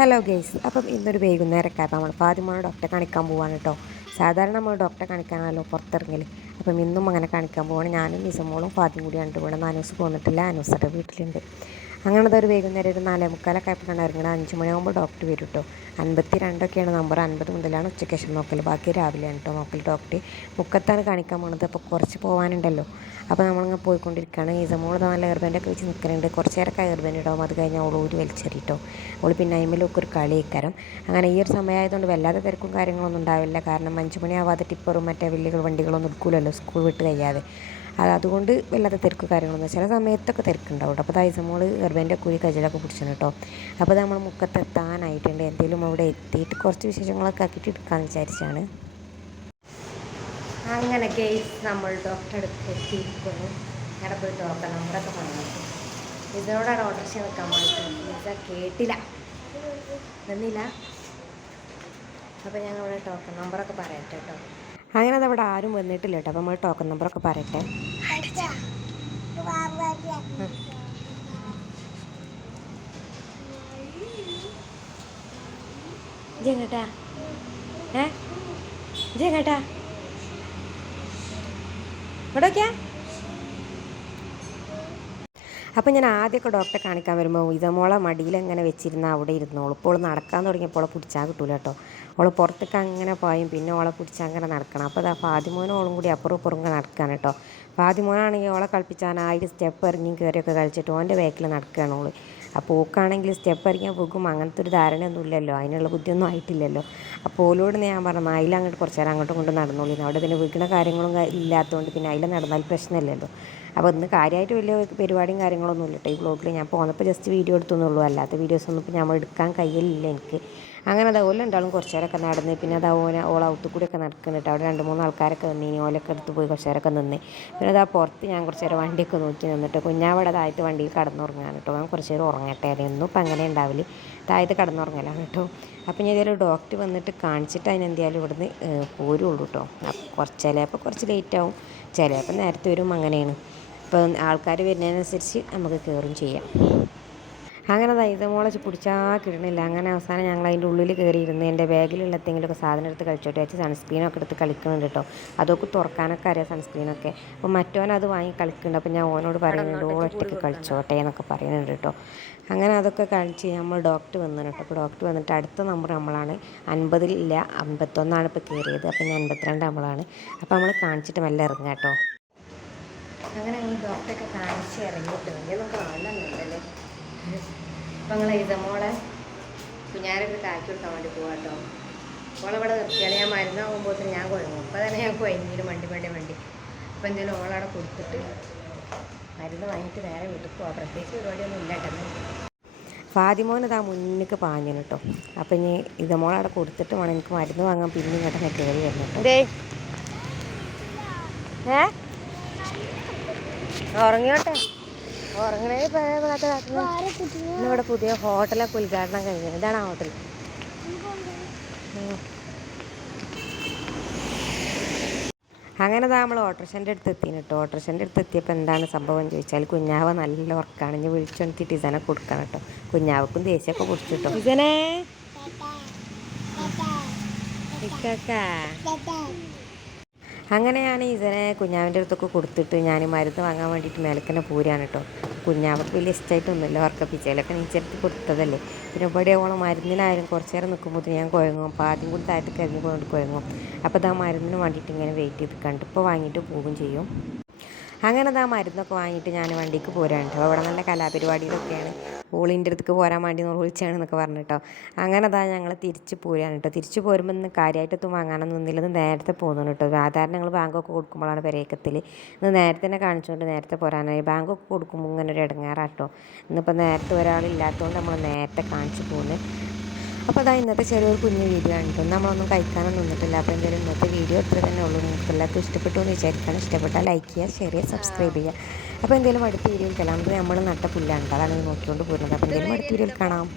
Hello guys, അപ്പം ഇന്നൊരു വൈകുന്നേരമൊക്കെ ആയപ്പോൾ നമ്മൾ ഫാത്തിമോനെ ഡോക്ടറെ കാണിക്കാൻ പോവാണ് കേട്ടോ. സാധാരണ നമ്മൾ ഡോക്ടറെ കാണിക്കാനല്ലോ പുറത്തിറങ്ങൽ. അപ്പം ഇന്നും അങ്ങനെ കാണിക്കാൻ പോവാണ്. ഞാനും നിസമോളും ഫാത്തിമ കൂടി കണ്ടു പോകണം. അനൂസ് പോന്നിട്ടില്ല, അനൂസയുടെ വീട്ടിലുണ്ട്. അങ്ങനത്തെ ഒരു വൈകുന്നേരം ഒരു 4:45 ആയപ്പോഴാണ് ഇറങ്ങുന്നത്. 5 മണിയാകുമ്പോൾ ഡോക്ടർ വരും കേട്ടോ. 52 നമ്പർ. 50 മുതലാണ് ഉച്ചയ്ക്ക് ശേഷം നോക്കൽ, ബാക്കി രാവിലെയാണ് കേട്ടോ നോക്കൽ. ഡോക്ടർ മുക്കത്താണ് കാണിക്കാൻ പോകുന്നത്. അപ്പോൾ കുറച്ച് പോകാനുണ്ടല്ലോ. അപ്പോൾ നമ്മളിങ്ങനെ പോയിക്കൊണ്ടിരിക്കുകയാണ്. നിസമോൾ നല്ല എയർബാൻഡൊക്കെ വെച്ച് നിൽക്കുന്നുണ്ട്. കുറച്ച് നേരമൊക്കെ എയർബാൻഡ് ഇടാവും. അത് കഴിഞ്ഞാൽ അവൾ ഊരി വലിച്ചെറിയിട്ടോ. അവൾ പിന്നെ അയിമലൊക്കെ ഒരു കളിയേക്കാരം. അങ്ങനെ ഈ ഒരു സമയമായതുകൊണ്ട് വല്ലാതെ തിരക്കും കാര്യങ്ങളൊന്നും ഉണ്ടാവില്ല. കാരണം 5 മണിയാവാതെ ടിപ്പറും മറ്റേ വലിയ വണ്ടികളൊന്നും എടുക്കില്ലല്ലോ സ്കൂൾ വിട്ട് കഴിയാതെ. അതുകൊണ്ട് വല്ലാതെ തിരക്ക് കാര്യങ്ങളൊന്നും ചില സമയത്തൊക്കെ തിരക്കുണ്ടാവും കേട്ടോ. അപ്പോൾ ദൈസമോൾ എയർബാൻഡ് ഒക്കെ ഊരി കയ്യിലൊക്കെ പിടിച്ചിട്ടുണ്ട് കേട്ടോ. അപ്പോൾ നമ്മൾ മുക്കത്തെത്താനായിട്ടുണ്ട്. എന്തെങ്കിലും അവിടെ എത്തിയിട്ട് കുറച്ച് വിശേഷങ്ങളൊക്കെ ആക്കിയിട്ട് എടുക്കാമെന്ന് വിചാരിച്ചാണ്. അങ്ങനെ കേസ് നമ്മൾ ഡോക്ടറെ അടുത്ത് എത്തിയിരിക്കുന്നു. അവിടെ പോയി ഡോക്ടർ നമ്പറൊക്കെ പറഞ്ഞു. ഇതിനോടാണ് ഓട്ടർഷ നിൽക്കാൻ വേണ്ടിയിട്ട് കേട്ടില്ല നിന്നില്ല. അപ്പോൾ ഞങ്ങൾ ഇവിടെ ടോക്കൺ നമ്പറൊക്കെ പറയട്ടെ കേട്ടോ. അങ്ങനെ അതവിടെ ആരും വന്നിട്ടില്ല കേട്ടോ. അപ്പോൾ നമ്മൾ ടോക്കൺ നമ്പറൊക്കെ പറയട്ടെ. ജെങ്ങട്ടാ ജെങ്ങട്ടാ ഇവിടെയൊക്കെയാ. അപ്പോൾ ഞാൻ ആദ്യമൊക്കെ ഡോക്ടറെ കാണിക്കാൻ വരുമ്പോൾ ഇതമോളെ മടിയിലെങ്ങനെ വെച്ചിരുന്ന അവിടെ ഇരുന്നോളൂ. ഇപ്പോൾ നടക്കാൻ തുടങ്ങിയപ്പോൾ അവളെ പിടിച്ചാൽ കിട്ടൂല കേട്ടോ. അവൾ പുറത്തേക്ക് അങ്ങനെ പായും, പിന്നെ അവളെ പിടിച്ചാൽ അങ്ങനെ നടക്കണം. അപ്പോൾ അതാ ഫാത്തിമോനും അവളും കൂടി അപ്പുറം ഇപ്പുറം നടക്കുകയാണ് കേട്ടോ. ഫാത്തിമോനാണെങ്കിൽ അവളെ കളിപ്പിച്ചാനായിട്ട് സ്റ്റെപ്പ് ഇറങ്ങി കയറിയൊക്കെ കളിച്ചിട്ട് ഓൻ്റെ ബാക്കിൽ നടക്കുകയാണ് അവൾ. അപ്പോൾ ഓക്കാണെങ്കിൽ സ്റ്റെപ്പ് ഇറങ്ങിയാൽ പോകും. അങ്ങനത്തെ ഒരു ധാരണയൊന്നും ഇല്ലല്ലോ, അതിനുള്ള ബുദ്ധിയൊന്നും ആയിട്ടില്ലല്ലോ. അപ്പോൾ ഓലോട് ഞാൻ പറഞ്ഞു അതിൽ അങ്ങോട്ട് കുറച്ച് നേരം അങ്ങോട്ടും കൊണ്ട് നടന്നോളൂ. അവിടെ പിന്നെ വീക്കണ കാര്യങ്ങളും ഇല്ലാത്തതുകൊണ്ട് പിന്നെ അതിൽ നടന്നാൽ പ്രശ്നമില്ലല്ലോ. അപ്പോൾ ഇന്ന് കാര്യമായിട്ട് വലിയ പരിപാടിയും കാര്യങ്ങളൊന്നും ഇല്ല കേട്ടോ. ഈ വ്ളോഗിൽ ഞാൻ പോന്നപ്പോൾ ജസ്റ്റ് വീഡിയോ എടുത്തുന്നുള്ളൂ. അല്ലാത്ത വീഡിയോസൊന്നും ഇപ്പോൾ നമ്മൾ എടുക്കാൻ കഴിയില്ല എനിക്ക്. അങ്ങനെ അതുപോലെ ഉണ്ടാവും കുറച്ച് നേരമൊക്കെ നടന്ന്. പിന്നെ അത് ഓളൗത്ത് കൂടിയൊക്കെ നടക്കുന്നുണ്ട്. അവിടെ 2-3 ആൾക്കാരൊക്കെ നിന്നിനി. ഓലൊക്കെ എടുത്ത് പോയി കുറച്ച് നേരമൊക്കെ നിന്ന്. പിന്നെ അതാ പുറത്ത് ഞാൻ കുറച്ച് നേരം വണ്ടിയൊക്കെ നോക്കി നിന്നിട്ട് കുഞ്ഞാവിടെ താഴത്ത് വണ്ടിയിൽ കടന്നുറങ്ങാൻ കേട്ടോ. ഞാൻ കുറച്ച് നേരം ഉറങ്ങട്ടെ. അതൊന്നും ഇപ്പം അങ്ങനെ ഉണ്ടാവില്ല. താഴത്ത് കടന്നുറങ്ങലാണ് കേട്ടോ. അപ്പം ഞാൻ ഇതൊരു ഡോക്ടർ വന്നിട്ട് കാണിച്ചിട്ട് അതിനെന്തായാലും ഇവിടുന്ന് പോരുള്ളൂ കേട്ടോ. ചിലപ്പോൾ കുറച്ച് ലേറ്റാവും, ചിലപ്പോൾ നേരത്തെ വരും. അങ്ങനെയാണ്. ഇപ്പം ആൾക്കാർ വരുന്നതിനനുസരിച്ച് നമുക്ക് കയറും ചെയ്യാം. അങ്ങനെ ദൈതമോളെ പിടിച്ചാൽ കിടണില്ല. അങ്ങനെ അവസാനം ഞങ്ങൾ അതിൻ്റെ ഉള്ളിൽ കയറിയിരുന്ന് എൻ്റെ ബാഗിലുള്ള എന്തെങ്കിലുമൊക്കെ സാധനം എടുത്ത് കളിച്ചോട്ടെ വെച്ച് സൺസ്ക്രീനൊക്കെ എടുത്ത് കളിക്കുന്നുണ്ട് കേട്ടോ. അതൊക്കെ തുറക്കാനൊക്കെ അറിയാം സൺസ്ക്രീനൊക്കെ. അപ്പോൾ മറ്റോൻ അത് വാങ്ങി കളിക്കുന്നുണ്ട്. അപ്പോൾ ഞാൻ ഓനോട് പറയുന്നുണ്ട് ഒറ്റയ്ക്ക് കളിച്ചോട്ടെ എന്നൊക്കെ പറയുന്നുണ്ട് കേട്ടോ. അങ്ങനെ അതൊക്കെ കളിച്ച് നമ്മൾ ഡോക്ടർ വന്നു കേട്ടോ. അപ്പോൾ ഡോക്ടർ വന്നിട്ട് അടുത്ത നമ്പർ നമ്മളാണ്. 50 ഇല്ല, 51 ഇപ്പോൾ കയറിയത്. അപ്പോൾ ഞാൻ 52 നമ്മളാണ്. അപ്പോൾ നമ്മൾ കാണിച്ചിട്ട് മെല്ലെ ഇറങ്ങാം കേട്ടോ. അങ്ങനെ ഞങ്ങൾ ഡോക്ടറൊക്കെ കാണിച്ച് ഇറങ്ങിയിട്ട് വലിയൊന്നും കാണുന്നുണ്ടല്ലേ. അപ്പം ഞങ്ങൾ ഇതമോളെ കുഞ്ഞാരൊക്കെ കാക്കി കൊടുക്കാൻ വേണ്ടി പോകാം കേട്ടോ. ഓളവിടെ നിർത്തിയാൽ ഞാൻ മരുന്നാകുമ്പോഴത്തേന് ഞാൻ കുഴങ്ങും. അപ്പോൾ തന്നെ ഞാൻ കുഴങ്ങിയിട്ട് വണ്ടി. അപ്പോൾ എന്തെങ്കിലും ഓളവിടെ കൊടുത്തിട്ട് മരുന്ന് വാങ്ങിയിട്ട് നേരെ വീട്ടിൽ പോവാം. പ്രത്യേകിച്ച് പരിപാടിയൊന്നും ഇല്ല കേട്ടോ. ഫാത്തിമോൻ ഇതാ മുന്നിലേക്ക് പാഞ്ഞു കേട്ടോ. അപ്പം ഇനി ഇതമോളവിടെ കൊടുത്തിട്ട് വേണം എനിക്ക് മരുന്ന് വാങ്ങാൻ പിന്നെ ഇങ്ങോട്ട് കയറി വരുന്നു കേട്ടോ. ഉറങ്ങിയോട്ടെ. ഉറങ്ങണേ ഇന്നിവിടെ പുതിയ ഹോട്ടലൊക്കെ ഉദ്ഘാടനം കഴിഞ്ഞത്. ഇതാണ് ആ ഹോട്ടൽ. അങ്ങനെ നമ്മൾ ഓട്ടോറിക്ഷൻ്റെ അടുത്ത് എത്തിന് കേട്ടോ. ഓട്ടോറിക്ഷൻ്റെ അടുത്ത് എത്തിയപ്പോൾ എന്താണ് സംഭവം എന്ന് ചോദിച്ചാൽ കുഞ്ഞാവ നല്ല ഉറക്കാണ്. ഞാൻ വിളിച്ചെടുത്തിട്ട് ഇസനെ കൊടുക്കണം കേട്ടോ. കുഞ്ഞാവക്കും ദേഷ്യമൊക്കെ പിടിച്ചിട്ടോ. ഇസനെ അങ്ങനെ ഞാൻ ഇസനെ കുഞ്ഞാവിൻ്റെ അടുത്തൊക്കെ കൊടുത്തിട്ട് ഞാൻ മരുന്ന് വാങ്ങാൻ വേണ്ടിയിട്ട് മേലക്കന്നെ പോരാണ് കേട്ടോ. കുഞ്ഞാവർക്ക് വലിയ ഇഷ്ടമായിട്ടൊന്നുമില്ല. ഉറക്കപ്പിച്ചയിലൊക്കെ നീച്ചെടുത്ത് കൊടുത്തതല്ലേ. പിന്നെ ഇവിടെ ഓളം മരുന്നിനായാലും കുറച്ച് നേരം നിൽക്കുമ്പോൾ ഞാൻ കുഴങ്ങും. അപ്പോൾ ആദ്യം കൂടി താഴത്ത് കരഞ്ഞു പോയിട്ട് കുഴങ്ങും. അപ്പോൾ അത് ആ മരുന്നിന് വേണ്ടിയിട്ട് ഇങ്ങനെ വെയിറ്റ് ചെയ്ത് കണ്ട് ഇപ്പോൾ വാങ്ങിയിട്ട് പോകും ചെയ്യും. അങ്ങനെ ആ മരുന്നൊക്കെ വാങ്ങിയിട്ട് ഞാൻ വണ്ടിക്ക് പോരാണ് കേട്ടോ. അവിടെ നല്ല കലാപരിപാടിയിലൊക്കെയാണ്. ഓളിൻ്റെ അടുത്തേക്ക് പോരാൻ വേണ്ടി വിളിച്ചാണെന്നൊക്കെ പറഞ്ഞിട്ടോ. അങ്ങനെ ഞങ്ങൾ തിരിച്ച് പോരാണ് കേട്ടോ. തിരിച്ച് പോരുമ്പോൾ ഇന്ന് കാര്യമായിട്ടൊന്നും വാങ്ങാനൊന്നും നിന്നില്ല. ഇത് നേരത്തെ പോകുന്നു കേട്ടോ. സാധാരണ ഞങ്ങൾ ബാങ്കൊക്കെ കൊടുക്കുമ്പോഴാണ് പെരേക്കത്തിൽ. ഇന്ന് നേരത്തെ തന്നെ കാണിച്ചുകൊണ്ട് നേരത്തെ പോരാനായി. ബാങ്കൊക്കെ കൊടുക്കുമ്പോൾ ഇങ്ങനെ ഒരു ഇടങ്ങാറാട്ടോ. ഇന്നിപ്പോൾ നേരത്തെ ഒരാളില്ലാത്തതുകൊണ്ട് നമ്മൾ നേരത്തെ കാണിച്ച് പോകുന്നത്. അപ്പോൾ അതാ ഇന്നത്തെ ചെറിയൊരു കുഞ്ഞു വീഡിയോ ആണ് കേട്ടോ. നമ്മളൊന്നും കഴിക്കാനൊന്നും നിന്നിട്ടില്ല. അപ്പോൾ എന്തായാലും ഇന്നത്തെ വീഡിയോ ഇത്ര തന്നെ ഉള്ളൂ. നിങ്ങൾക്ക് എല്ലാവർക്കും ഇഷ്ടപ്പെട്ടു എന്ന് വിചാരിക്കണം. ഇഷ്ടപ്പെട്ടാൽ ലൈക്ക് ചെയ്യുക, ഷെയർ ചെയ്യുക, സബ്സ്ക്രൈബ് ചെയ്യുക. അപ്പോൾ എന്തെങ്കിലും അടുത്ത വീഡിയോയിൽ കലാം. നമ്മൾ നട്ട പുല്ലാണ്, അതാണ് നോക്കിക്കൊണ്ട് പോരുന്നത്. അപ്പോൾ എന്തെങ്കിലും അടുത്ത വീഡിയോയിൽ കാണാം.